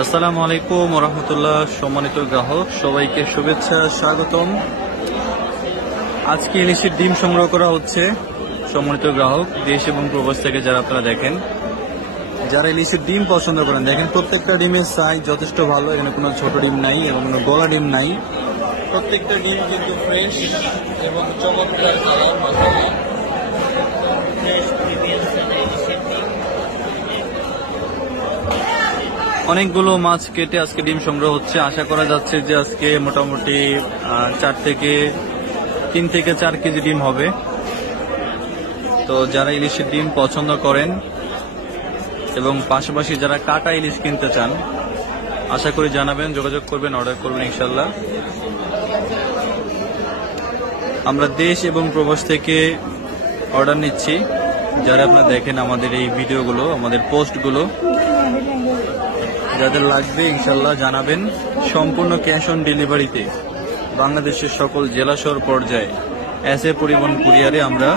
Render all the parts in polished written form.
আসসালামু আলাইকুম ওয়া রাহমাতুল্লাহ। সম্মানিত গ্রাহক সবাইকে শুভেচ্ছা, স্বাগতম। আজকে ইলিশের ডিম সংগ্রহ করা হচ্ছে। সম্মানিত গ্রাহক দেশ এবং প্রবাস থেকে যারা আপনারা দেখেন, যারা ইলিশের ডিম পছন্দ করেন, দেখেন প্রত্যেকটা ডিমের সাইজ যথেষ্ট ভালো। এখানে কোনো ছোট ডিম নাই এবং কোনো গলা ডিম নাই। প্রত্যেকটা ডিম কিন্তু ফ্রেশ এবং চমৎকার কালার, মাশাআল্লাহ ফ্রেশ প্রিমিয়াম সাইজের ইলিশের ডিম। অনেকগুলো মাছ কেটে আজকে ডিম সংগ্রহ হচ্ছে। আশা করা যাচ্ছে যে আজকে মোটামুটি 3 থেকে 4 কেজি ডিম হবে। তো যারা ইলিশের ডিম পছন্দ করেন এবং পাশাপাশি যারা কাটা ইলিশ কিনতে চান, আশা করি জানাবেন, যোগাযোগ করবেন, অর্ডার করবেন ইনশাল্লাহ। আমরা দেশ এবং প্রবাস থেকে অর্ডার নিচ্ছি। যারা আপনারা দেখেন আমাদের এই ভিডিওগুলো, আমাদের পোস্টগুলো, যাদের লাগবে ইনশাল্লাহ জানাবেন। সম্পূর্ণ ক্যাশ অন ডেলিভারিতে বাংলাদেশের সকল জেলা শহর পর্যায়ে এসএ পরিবহন কুরিয়ারে আমরা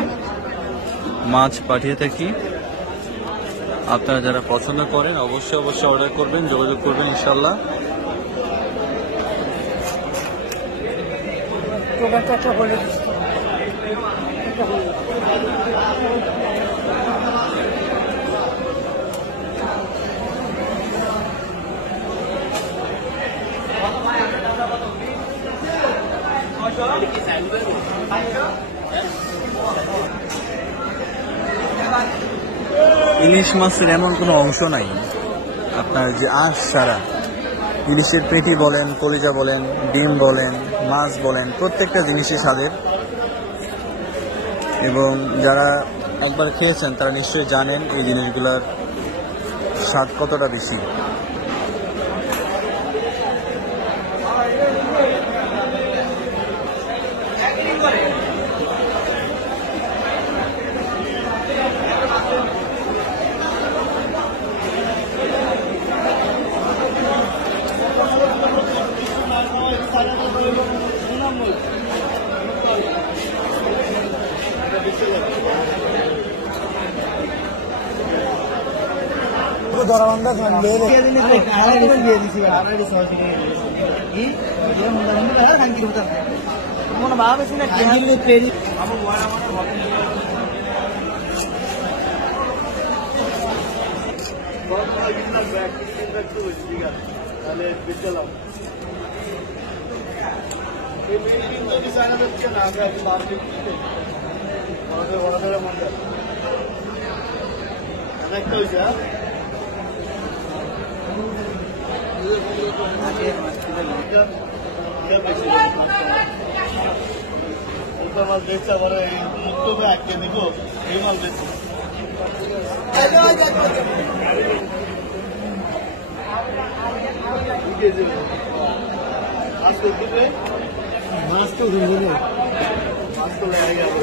মাছ পাঠিয়ে থাকি। আপনারা যারা পছন্দ করেন অবশ্যই অর্ডার করবেন, যোগাযোগ করবেন ইনশাল্লাহ। ইলিশ মাছের এমন কোনো অংশ নাই আপনার যে আঁশ ছাড়া। ইলিশের পেটি বলেন, কলিজা বলেন, ডিম বলেন, মাছ বলেন, প্রত্যেকটা জিনিসই স্বাদের। এবং যারা একবার খেয়েছেন তারা নিশ্চয়ই জানেন এই জিনিসগুলোর স্বাদ কতটা বেশি। মাল বেচা আবার মুক্ত আটকে দিব, এই মাল বেচি মাছ তো মাছ তো লেগে গেল।